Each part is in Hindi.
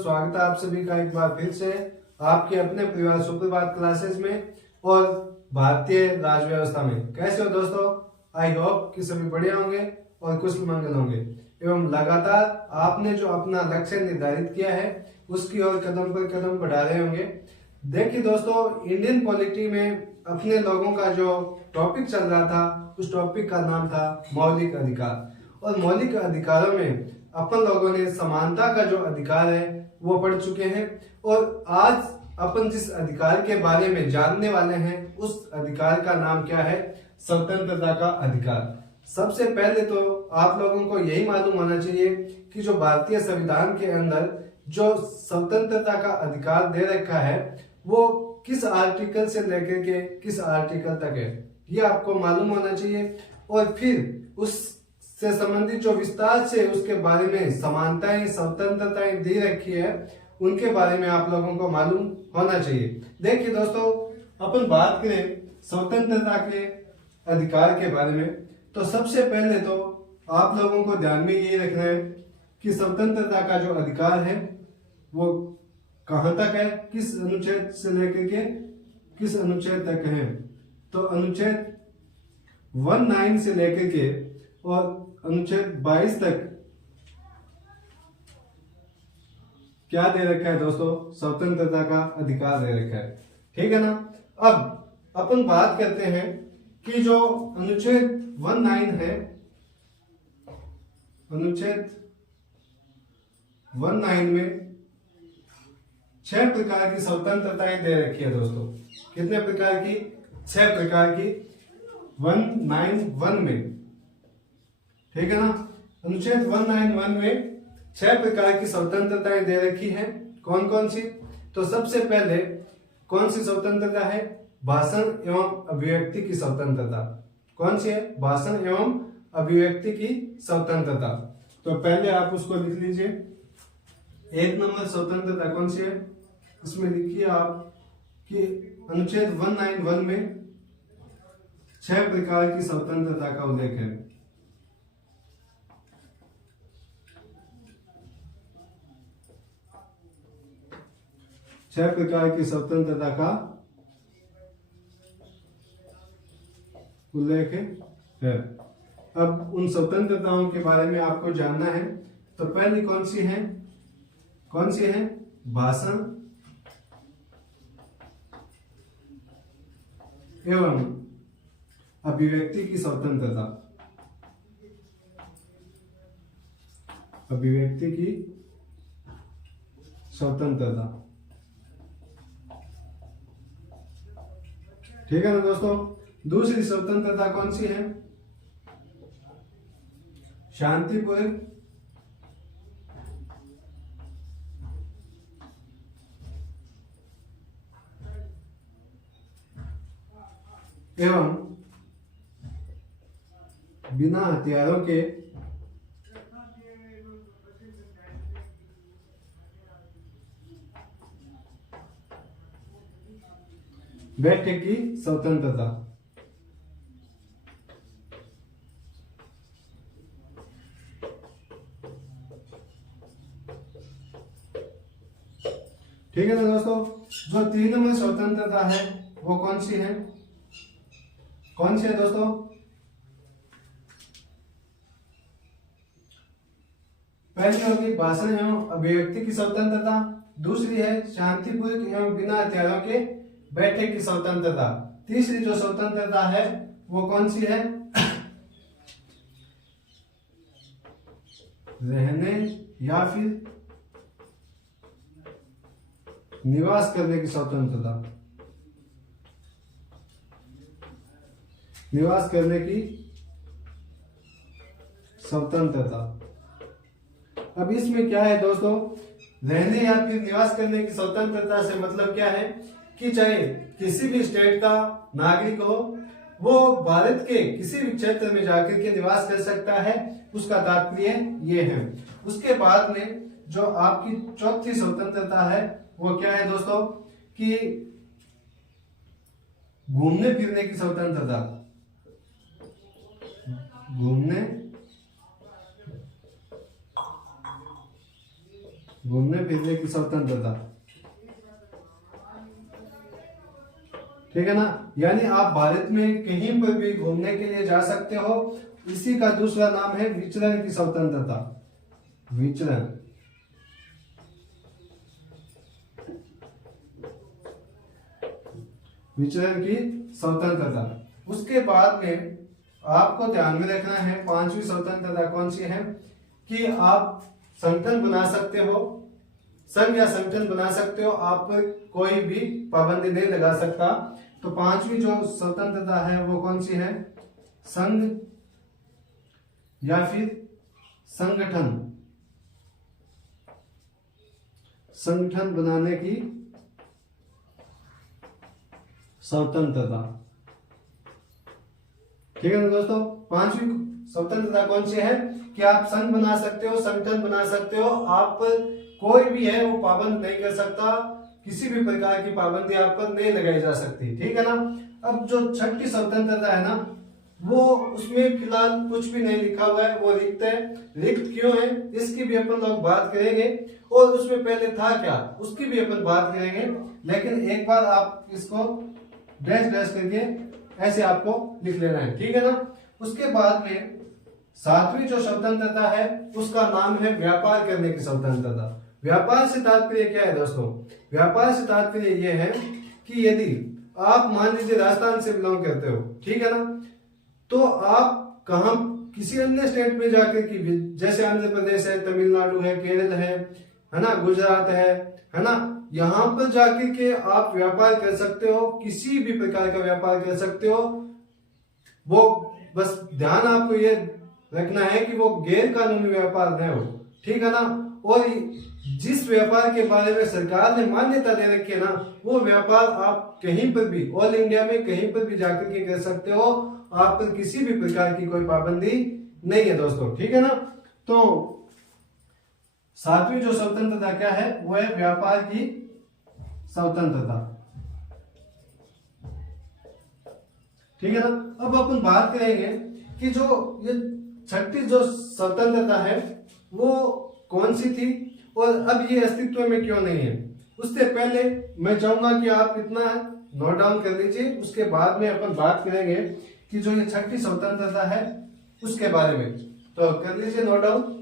स्वागत है आप सभी का एक बार फिर से आपके अपने परिवार सुप्रभात क्लासेस में और भारतीय राज व्यवस्था में। कैसे हो दोस्तों? आई होप कि सभी बढ़िया होंगे और कुशल मंगल होंगे एवं लगातार आपने जो अपना लक्ष्य निर्धारित किया है उसकी ओर कदम पर कदम बढ़ा रहे होंगे। देखिए दोस्तों, इंडियन पॉलिटी में अपने लोगों का जो टॉपिक चल रहा था उस टॉपिक का नाम था मौलिक अधिकार। और मौलिक अधिकारों में अपन लोगों ने समानता का जो अधिकार है वो पढ़ चुके हैं और आज अपन जिस अधिकार के बारे में जानने वाले हैं उस अधिकार का नाम क्या है? स्वतंत्रता का अधिकार। सबसे पहले तो आप लोगों को यही मालूम होना चाहिए कि जो भारतीय संविधान के अंदर जो स्वतंत्रता का अधिकार दे रखा है वो किस आर्टिकल से लेकर के किस आर्टिकल तक है, ये आपको मालूम होना चाहिए। और फिर उससे संबंधित जो विस्तार से उसके बारे में समानताएं स्वतंत्रताएं दी रखी है उनके बारे में आप लोगों को मालूम होना चाहिए। देखिए दोस्तों, अपन बात करें स्वतंत्रता के अधिकार के बारे में तो सबसे पहले तो आप लोगों को ध्यान में ये रखना है कि स्वतंत्रता का जो अधिकार है वो कहां तक है, किस अनुच्छेद से लेकर के किस अनुच्छेद तक है। तो अनुच्छेद 19 से लेकर के और अनुच्छेद 22 तक क्या दे रखा है दोस्तों? स्वतंत्रता का अधिकार दे रखा है, ठीक है ना। अब अपन बात करते हैं कि जो अनुच्छेद 19 है, अनुच्छेद 19 में 6 प्रकार की स्वतंत्रताएं दे रखी है दोस्तों। कितने प्रकार की? 6 प्रकार की 191 में, ठीक है ना। अनुच्छेद 191 में 6 प्रकार की स्वतंत्रताएं दे रखी है। कौन कौन सी? तो सबसे पहले कौन सी स्वतंत्रता है? भाषण एवं अभिव्यक्ति की स्वतंत्रता। कौन सी है? भाषण एवं अभिव्यक्ति की स्वतंत्रता। तो पहले आप उसको लिख लीजिए। 1 नंबर स्वतंत्रता कौन सी है? इसमें लिखिए आप कि अनुच्छेद 191 में 6 प्रकार की स्वतंत्रता का उल्लेख है। छह प्रकार की स्वतंत्रता का उल्लेख है। अब उन स्वतंत्रताओं के बारे में आपको जानना है। तो पहली कौन सी है? कौन सी है? भाषण एवं अभिव्यक्ति की स्वतंत्रता। अभिव्यक्ति की स्वतंत्रता, ठीक है ना दोस्तों। दूसरी स्वतंत्रता कौन सी है? शांतिपूर्वक एवं बिना हथियारों के बैठने की स्वतंत्रता। ठीक है ना दोस्तों। जो 3 नंबर स्वतंत्रता है वो कौन सी है? कौन सी है दोस्तों? पहली होगी भाषण एवं अभिव्यक्ति की स्वतंत्रता। दूसरी है शांतिपूर्वक एवं बिना हथियारों के बैठने की स्वतंत्रता। तीसरी जो स्वतंत्रता है वो कौन सी है? रहने या फिर निवास करने की स्वतंत्रता। निवास करने की स्वतंत्रता। अब इसमें क्या है दोस्तों? रहने या फिर निवास करने की स्वतंत्रता से मतलब क्या है कि चाहे किसी भी स्टेट का नागरिक हो वो भारत के किसी भी क्षेत्र में जाकर के निवास कर सकता है, उसका तात्पर्य ये है। उसके बाद में जो आपकी चौथी स्वतंत्रता है वो क्या है दोस्तों? कि घूमने फिरने की स्वतंत्रता। घूमने घूमने फिरने की स्वतंत्रता, ठीक है ना। यानी आप भारत में कहीं पर भी घूमने के लिए जा सकते हो। इसी का दूसरा नाम है विचरण की स्वतंत्रता। विचरण, विचरण की स्वतंत्रता। उसके बाद में आपको ध्यान में रखना है, पांचवी स्वतंत्रता कौन सी है कि आप संगठन बना सकते हो, संघ या संगठन बना सकते हो, आप पर कोई भी पाबंदी नहीं लगा सकता। तो पांचवी जो स्वतंत्रता है वो कौन सी है? संघ या फिर संगठन, संगठन बनाने की स्वतंत्रता, ठीक है ना दोस्तों। पांचवी स्वतंत्रता कौन सी है कि आप संघ बना सकते हो, संगठन बना सकते हो, आप कोई भी है वो पाबंद नहीं कर सकता, किसी भी प्रकार की पाबंदी आप पर नहीं लगाई जा सकती, ठीक है ना। अब जो छठी स्वतंत्रता है ना, वो उसमें फिलहाल कुछ भी नहीं लिखा हुआ है, वो रिक्त है। रिक्त क्यों है इसकी भी अपन लोग बात करेंगे, और उसमें पहले था क्या उसकी भी अपन बात करेंगे। लेकिन एक बार आप इसको डैश डैश करके ऐसे आपको लिख लेना है, ठीक है ना। उसके बाद में सातवीं जो स्वतंत्रता है उसका नाम है व्यापार करने की स्वतंत्रता। व्यापार से तात्पर्य क्या है दोस्तों? व्यापार से तात्पर्य यह है कि यदि आप मान लीजिए राजस्थान से बिलोंग करते हो, ठीक है ना, तो आप कहां किसी अन्य स्टेट में जाकर की, जैसे आंध्र प्रदेश है, तमिलनाडु है, केरल है ना, गुजरात है ना, यहां पर जाकर के आप व्यापार कर सकते हो, किसी भी प्रकार का व्यापार कर सकते हो। वो बस ध्यान आपको ये रखना है कि वो गैर कानूनी व्यापार न हो, ठीक है ना। और जिस व्यापार के बारे में सरकार ने मान्यता दे रखी है ना, वो व्यापार आप कहीं पर भी ऑल इंडिया में कहीं पर भी जाकर के कर सकते हो, आप पर किसी भी प्रकार की कोई पाबंदी नहीं है दोस्तों, ठीक है ना। तो सातवीं जो स्वतंत्रता क्या है वो है व्यापार की स्वतंत्रता, ठीक है ना। अब अपन बात करेंगे कि जो ये छठी जो स्वतंत्रता है वो कौन सी थी और अब ये अस्तित्व में क्यों नहीं है। उससे पहले मैं चाहूंगा कि आप इतना नोट डाउन कर लीजिए, उसके बाद में अपन बात करेंगे कि जो ये छठी स्वतंत्रता है उसके बारे में। तो कर लीजिए नोट डाउन।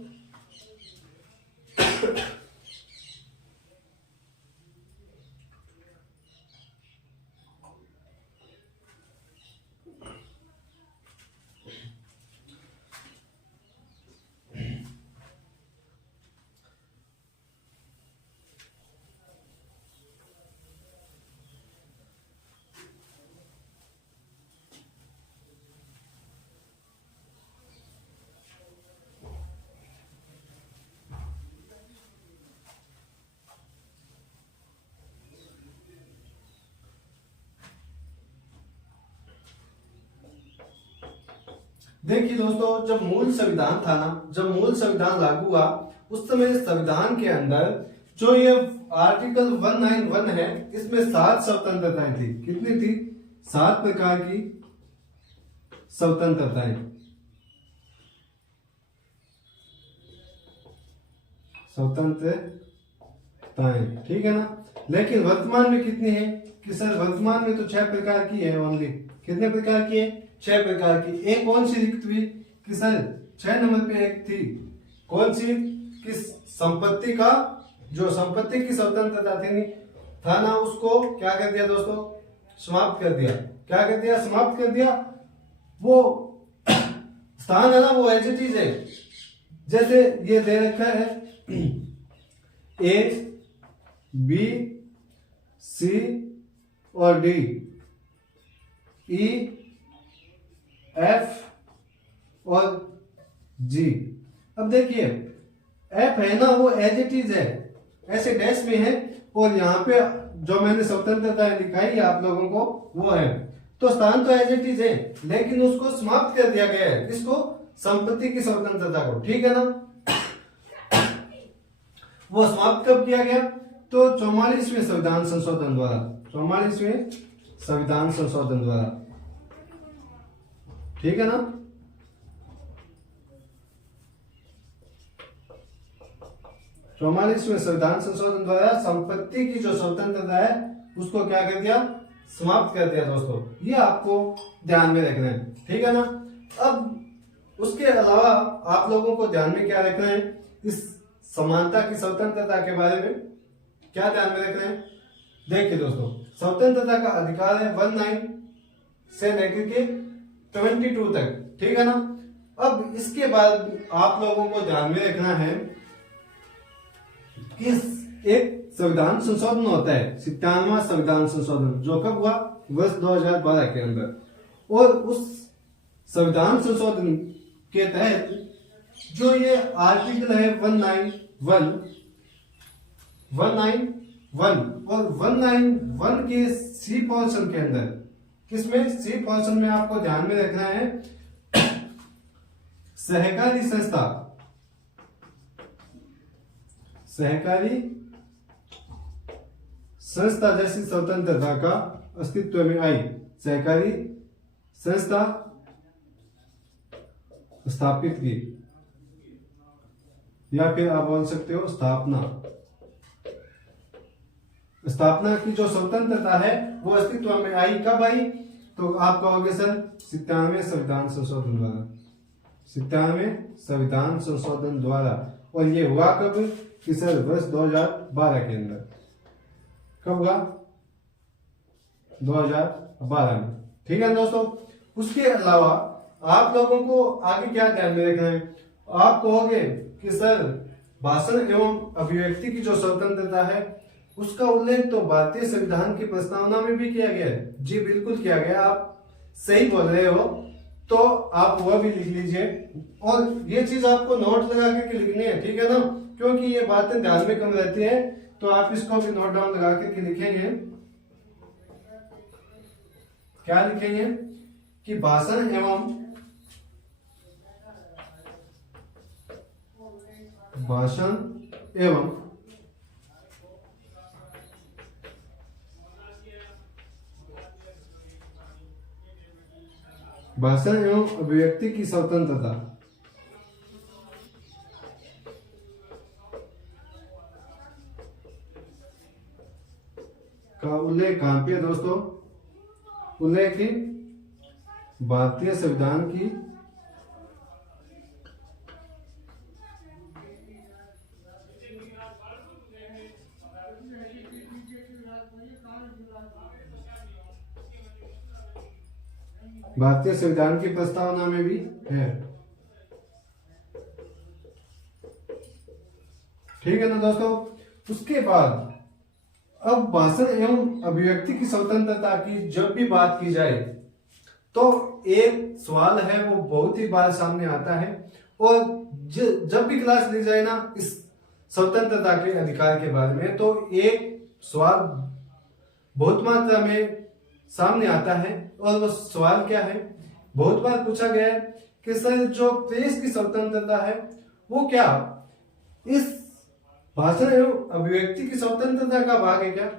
देखिए दोस्तों, जब मूल संविधान था ना, जब मूल संविधान लागू हुआ उस समय संविधान के अंदर जो ये आर्टिकल 191 है इसमें 7 स्वतंत्रताएं थी। कितनी थी? 7 प्रकार की स्वतंत्रताएं, स्वतंत्रताएं, ठीक है ना। लेकिन वर्तमान में कितनी है कि सर वर्तमान में तो 6 प्रकार की है ओनली। कितने प्रकार की है? 6 प्रकार की। एक कौन सी रिक्त हुई कि सर 6 नंबर पे एक थी, कौन सी कि संपत्ति का, जो संपत्ति की स्वतंत्रता थी था ना, उसको क्या कर दिया दोस्तों? समाप्त कर दिया। क्या कर दिया? समाप्त कर दिया। वो स्थान है ना वो एज इट इज है, जैसे ये दे रखा है ए बी सी और डी, ई एफ और जी। अब देखिए एफ है ना वो एज इट इज है, ऐसे डैश में है, और यहाँ पे जो मैंने स्वतंत्रता दिखाई है आप लोगों को वो है। तो स्थान तो एज इट इज है, लेकिन उसको समाप्त कर दिया गया है। किसको? संपत्ति की स्वतंत्रता को, ठीक है ना। वो समाप्त कब किया गया? तो 44वें संविधान संशोधन द्वारा, 44वें संविधान संशोधन द्वारा, ठीक है ना। 44वें संविधान संशोधन द्वारा संपत्ति की जो स्वतंत्रता है उसको क्या कर दिया, समाप्त कर दिया दोस्तों। ये आपको ध्यान में रखना है, ठीक है ना। अब उसके अलावा आप लोगों को ध्यान में क्या रखना है, इस समानता की स्वतंत्रता के बारे में क्या ध्यान में रखना है। देखिए दोस्तों, स्वतंत्रता का अधिकार है 19 से लेकर के 22 तक, ठीक है ना। अब इसके बाद आप लोगों को ध्यान में रखना है कि एक संविधान संशोधन होता है, 97वां संविधान संशोधन, जो कब हुआ, वर्ष 2012 के अंदर। और उस संविधान संशोधन के तहत जो ये आर्टिकल है 191 और 191 के सी पोर्शन के अंदर, किसमें, सी पोर्शन में आपको ध्यान में रखना है सहकारी संस्था जैसी स्वतंत्रता का अस्तित्व में आई। सहकारी संस्था स्थापित की, या फिर आप बोल सकते हो स्थापना की जो स्वतंत्रता है वो अस्तित्व में आई। कब आई, तो आप कहोगे सर 97वें संविधान संशोधन द्वारा, 97वें संविधान संशोधन द्वारा। और ये हुआ कब, कि सर वर्ष 2012 के अंदर। कब हुआ, 2012 में, ठीक है दोस्तों। उसके अलावा आप लोगों को आगे क्या ध्यान में रखना है, आप कहोगे कि सर भाषण एवं अभिव्यक्ति की जो स्वतंत्रता है उसका उल्लेख तो भारतीय संविधान की प्रस्तावना में भी किया गया है। जी बिल्कुल किया गया, आप सही बोल रहे हो, तो आप वह भी लिख लीजिए। और ये चीज आपको नोट लगा के लिखनी है, ठीक है ना, क्योंकि ये बातें ध्यान में कम रहती है, तो आप इसको भी नोट डाउन लगा के लिखेंगे। क्या लिखेंगे कि भाषण एवं अभिव्यक्ति की स्वतंत्रता का उल्लेख कहां पे दोस्तों, उल्लेख भारतीय संविधान की प्रस्तावना में भी है, ठीक है ना दोस्तों। उसके बाद अब भाषण एवं अभिव्यक्ति की स्वतंत्रता की जब भी बात की जाए तो एक सवाल है वो बहुत ही बार सामने आता है, और जब भी क्लास ली जाए ना इस स्वतंत्रता के अधिकार के बारे में, तो एक सवाल बहुत मात्रा में सामने आता है। और वो सवाल क्या है, बहुत बार पूछा गया है कि सर जो प्रेस की स्वतंत्रता है वो क्या इस भाषण एवं अभिव्यक्ति की स्वतंत्रता का भाग है क्या,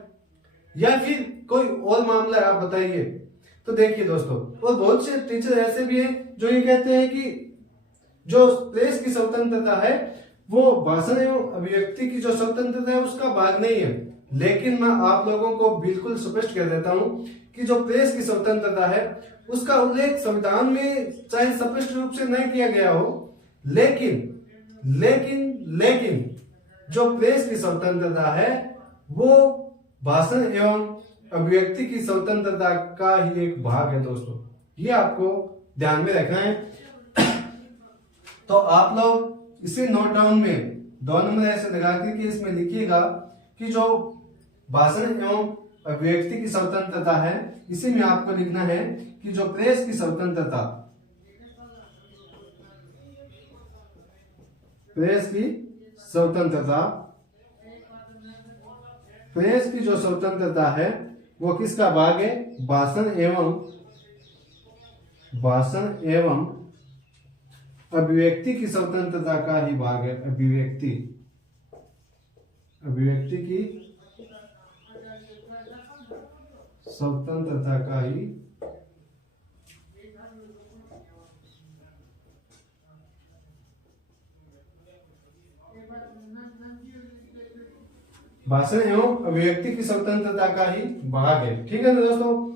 या फिर कोई और मामला आप बताइए। तो देखिए दोस्तों, और बहुत से टीचर ऐसे भी हैं जो ये कहते हैं कि जो प्रेस की स्वतंत्रता है वो भाषण एवं अभिव्यक्ति की जो स्वतंत्रता है उसका भाग नहीं है। लेकिन मैं आप लोगों को बिल्कुल स्पष्ट कर देता हूं कि जो प्रेस की स्वतंत्रता है उसका उल्लेख संविधान में चाहे स्पष्ट रूप से नहीं किया गया हो, लेकिन जो प्रेस की स्वतंत्रता है वो भाषण एवं अभिव्यक्ति की स्वतंत्रता का ही एक भाग है दोस्तों, ये आपको ध्यान में रखना है। तो आप लोग इसे नोट डाउन में 2 नंबर ऐसे लगा के इसमें लिखिएगा कि जो भाषण एवं अभिव्यक्ति की स्वतंत्रता है, इसी में आपको लिखना है कि जो प्रेस की स्वतंत्रता, प्रेस की जो स्वतंत्रता है वो किसका भाग है, भाषण एवं अभिव्यक्ति की स्वतंत्रता का ही भाग है। अभिव्यक्ति की स्वतंत्रता का ही भाषण एवं अभिव्यक्ति की स्वतंत्रता का ही भाग है। ठीक है ना दोस्तों।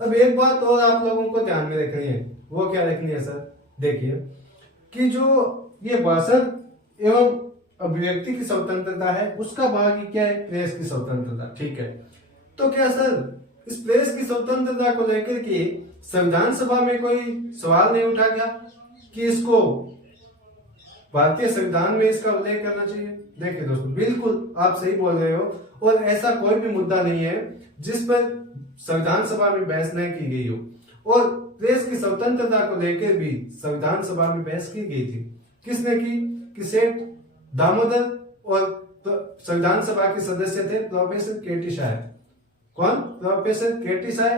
अब एक बात और आप लोगों को ध्यान में रखनी है, वो क्या रखनी है सर? देखिए कि जो ये भाषण एवं अभिव्यक्ति की स्वतंत्रता है उसका भाग ही क्या है? प्रेस की स्वतंत्रता। ठीक है, तो क्या सर इस प्रेस की स्वतंत्रता को लेकर के संविधान सभा में कोई सवाल नहीं उठा गया कि इसको भारतीय संविधान में इसका उल्लेख करना चाहिए? देखिए दोस्तों, बिल्कुल आप सही बोल रहे हो, और ऐसा कोई भी मुद्दा नहीं है जिस पर संविधान सभा में बहस नहीं की गई हो। और प्रेस की स्वतंत्रता को लेकर भी संविधान सभा में बहस की गई थी। किसने की? कि सेठ दामोदर और संविधान सभा के सदस्य थे प्रोफेसर केटी शाह। कौन? प्रोफेसर केटी शाह।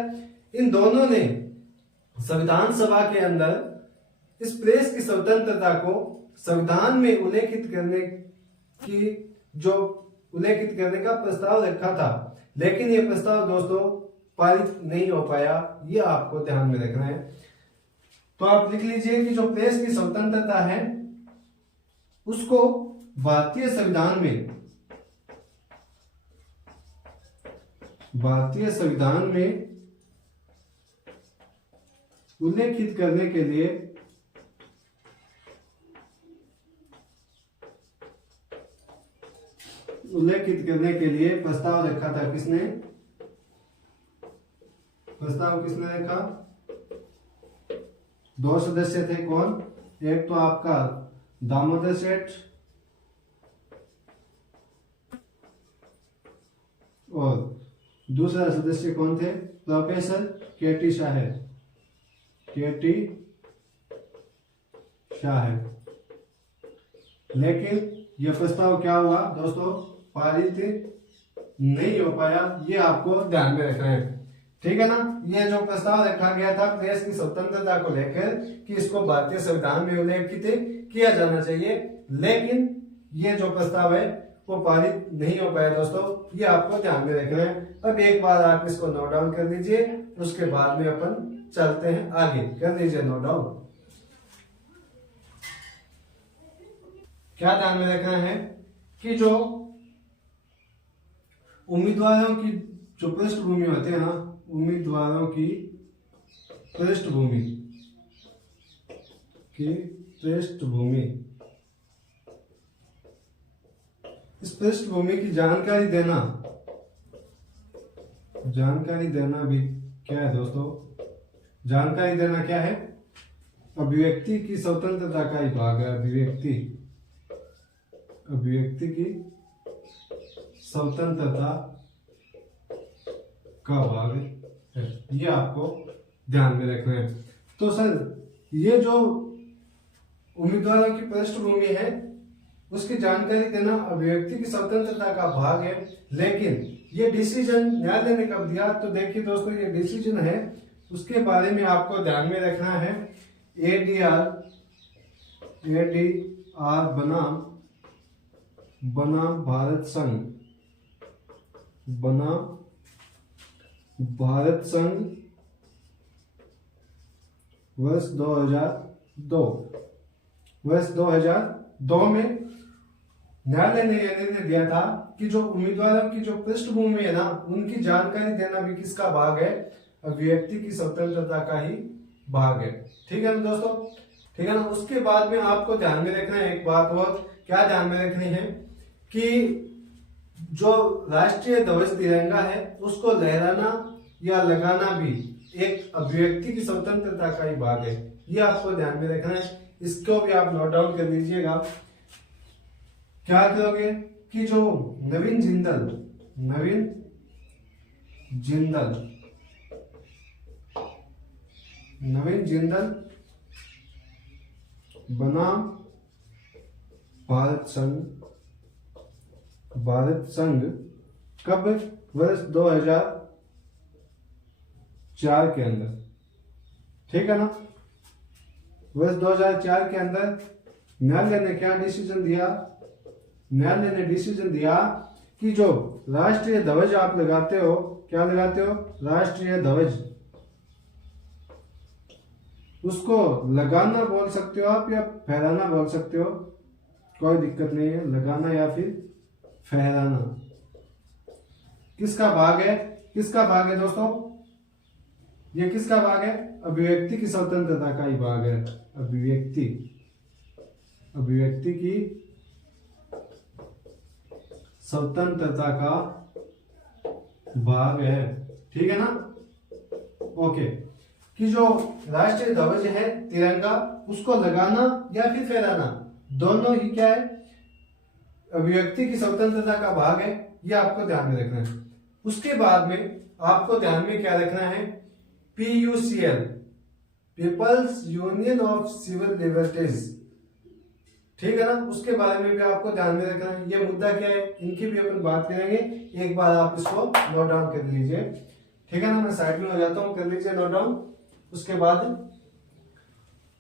इन दोनों ने संविधान सभा के अंदर इस प्रेस की स्वतंत्रता को संविधान में उल्लेखित करने का प्रस्ताव रखा था, लेकिन ये प्रस्ताव दोस्तों पारित नहीं हो पाया। ये आपको ध्यान में रखना है। तो आप लिख लीजिए कि जो प्रेस की स्वतंत्रता है उसको भारतीय संविधान में उल्लेखित करने के लिए प्रस्ताव रखा था। किसने? प्रस्ताव किसने रखा? दो सदस्य थे। कौन? एक तो आपका दामोदर सेठ और दूसरा सदस्य कौन थे? प्रोफेसर केटी शाह। लेकिन यह प्रस्ताव क्या हुआ दोस्तों? पारित नहीं हो पाया। ये आपको ध्यान में रखना है। ठीक है ना। ये जो प्रस्ताव रखा गया था प्रेस की स्वतंत्रता को लेकर कि इसको भारतीय संविधान में उल्लेखित किया जाना चाहिए, लेकिन ये जो प्रस्ताव है वो पारित नहीं हो पाया दोस्तों। ये आपको ध्यान में रखना है। अब एक बार आप इसको नोट डाउन कर लीजिए, उसके बाद में अपन चलते हैं आगे। कर लीजिए नोट डाउन। क्या ध्यान में रखना है कि जो उम्मीदवारों की जो पृष्ठभूमि होती है ना, उम्मीदवारों की पृष्ठभूमि इस पृष्ठभूमि की जानकारी देना भी क्या है दोस्तों? जानकारी देना क्या है? अभिव्यक्ति की स्वतंत्रता का ही भाग है। अभिव्यक्ति की स्वतंत्रता का भाग है। ये आपको ध्यान में रखना है। तो सर ये जो उम्मीदवारों की पृष्ठभूमि है उसकी जानकारी देना अभिव्यक्ति की स्वतंत्रता का भाग है, लेकिन ये डिसीजन न्यायालय ने कब दिया? तो देखिए दोस्तों, ये डिसीजन है उसके बारे में आपको ध्यान में रखना है। एडीआर बनाम भारत संघ वर्ष 2002 में न्यायालय ने यह निर्णय दिया था कि जो उम्मीदवारों की जो पृष्ठभूमि है ना, उनकी जानकारी देना भी किसका भाग है? अभिव्यक्ति की स्वतंत्रता का ही भाग है। ठीक है ना दोस्तों? ठीक है ना। उसके बाद में आपको ध्यान में रखना है एक बात और। क्या ध्यान में रखनी है कि जो राष्ट्रीय ध्वज तिरंगा है उसको लहराना या लगाना भी एक अभिव्यक्ति की स्वतंत्रता का ही भाग है। ये आपको ध्यान में रखना है। इसको भी आप नोट डाउन कर लीजिएगा। क्या करोगे कि जो नवीन जिंदल बनाम भारत संघ कब? वर्ष 2004 के अंदर। ठीक है ना। वर्ष 2004 के अंदर न्यायालय ने क्या डिसीजन दिया? न्यायालय ने डिसीजन दिया कि जो राष्ट्रीय ध्वज आप लगाते हो, क्या लगाते हो? राष्ट्रीय ध्वज, उसको लगाना बोल सकते हो आप या फहराना बोल सकते हो, कोई दिक्कत नहीं है। लगाना या फिर फहराना किसका भाग है? किसका भाग है दोस्तों? ये किसका भाग है? अभिव्यक्ति की स्वतंत्रता का ही भाग है। अभिव्यक्ति की स्वतंत्रता का भाग है। ठीक है ना? ओके। कि जो राष्ट्रीय ध्वज है तिरंगा, उसको लगाना या फिर फहराना, दोनों ही क्या है? अभिव्यक्ति की स्वतंत्रता का भाग है। ये आपको ध्यान में रखना है। उसके बाद में आपको ध्यान में क्या रखना है? PUCL, People's Union of Civil Liberties. ठीक है ना? उसके बारे में भी आपको ध्यान में रखना है। ये मुद्दा क्या है, इनकी भी अपन बात करेंगे। एक बार आप इसको नोट डाउन कर लीजिए। ठीक है ना? मैं साइड में हो जाता हूं, कर लीजिए नोट डाउन। उसके बाद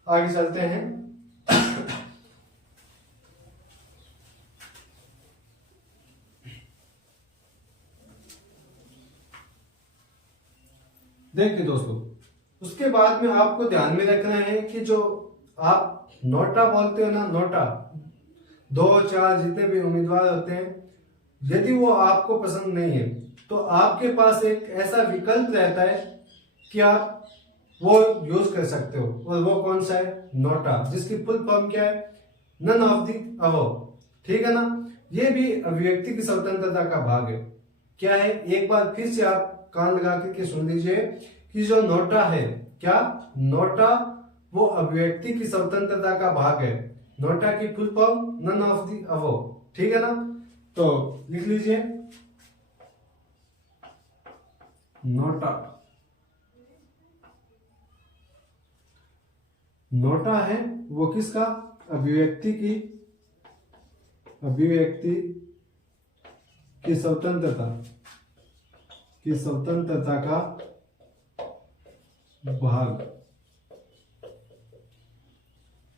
आगे चलते हैं। देखिए दोस्तों, उसके बाद में आपको ध्यान में रखना है कि जो आप नोटा बोलते हो ना, नोटा, 2-4 जितने भी उम्मीदवार होते हैं, यदि वो आपको पसंद नहीं है तो आपके पास एक ऐसा विकल्प रहता है कि आप वो यूज कर सकते हो। और वो कौन सा है? नोटा, जिसकी फुल फॉर्म क्या है? None of the above. ठीक है ना? ये भी अभिव्यक्ति की स्वतंत्रता का भाग है। क्या है? एक बार फिर से आप कान लगा के सुन लीजिए कि जो नोटा है, क्या नोटा वो अभिव्यक्ति की स्वतंत्रता का भाग है। नोटा की full form none of the above. ठीक है ना? तो लिख लीजिए नोटा। नोटा है वो किसका? अभिव्यक्ति की स्वतंत्रता का भाग।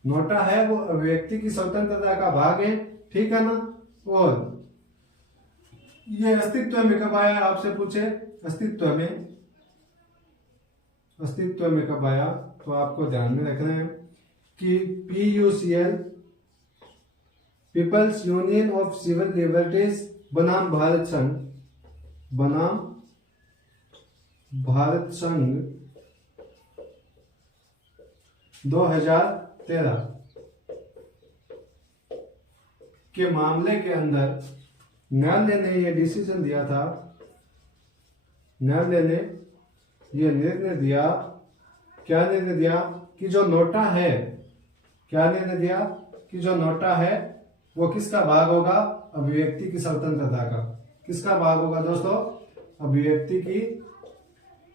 नोटा है वो अभिव्यक्ति की स्वतंत्रता का भाग है। ठीक है ना? और ये अस्तित्व में कब आया? आपसे पूछे अस्तित्व में कब आया? तो आपको ध्यान में रखना है कि PUCL, People's Union of Civil Liberties बनाम भारत संघ 2013 के मामले के अंदर न्यायालय ने यह डिसीजन दिया था। न्यायालय ने यह निर्णय दिया, क्या निर्णय दिया? कि जो नोटा है, क्या निर्णय दिया? कि जो नोटा है वो किसका भाग होगा? अभिव्यक्ति की स्वतंत्रता का। किसका भाग होगा दोस्तों? अभिव्यक्ति की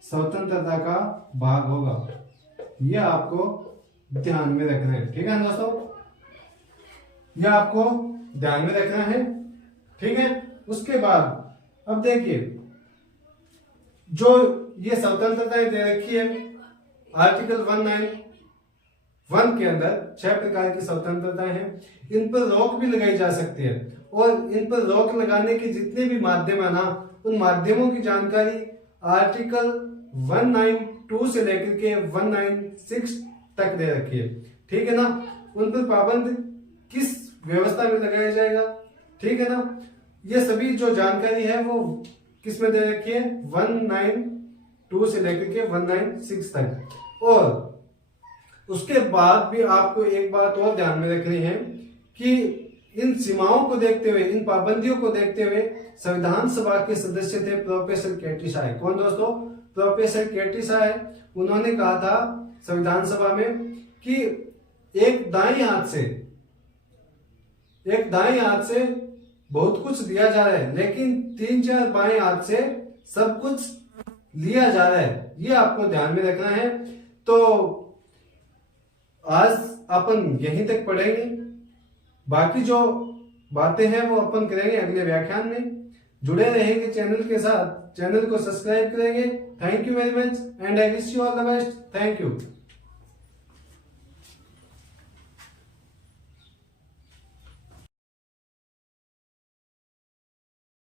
स्वतंत्रता का भाग होगा। यह आपको ध्यान में रखना है। ठीक है दोस्तों? यह आपको ध्यान में रखना है। ठीक है? उसके बाद अब देखिए, जो ये स्वतंत्रताएं दे रखी है आर्टिकल 191 के अंदर 6 प्रकार की स्वतंत्रताएं हैं। इन पर रोक भी लगाई जा सकती है। और इन पर रोक लगाने के जितने भी माध्यम है ना, उन माध्यमों की जानकारी आर्टिकल 192 से लेकर के 196 तक दे रखी है। ठीक है ना? उन पर पाबंद किस व्यवस्था में लगाया जाएगा। ठीक है ना? ये सभी जो जानकारी है वो किस में दे रखी है? 192 से लेकर के 196 तक। और उसके बाद भी आपको एक बात और ध्यान में रखनी है कि इन सीमाओं को देखते हुए, इन पाबंदियों को देखते हुए संविधान सभा के सदस्य थे प्रोफेसर केटी शाह। कौन दोस्तों? प्रोफेसर केटी शाह। उन्होंने कहा था संविधान सभा में कि एक दाएं हाथ से बहुत कुछ दिया जा रहा है, लेकिन 3-4 बाएं हाथ से सब कुछ लिया जा रहा है। ये आपको ध्यान में रखना है। तो आज अपन यहीं तक पढ़ेंगे। बाकी जो बातें हैं वो अपन करेंगे अगले व्याख्यान में। जुड़े रहेंगे चैनल के साथ, चैनल को सब्सक्राइब करेंगे। Thank you very much and I wish you all the best. Thank you.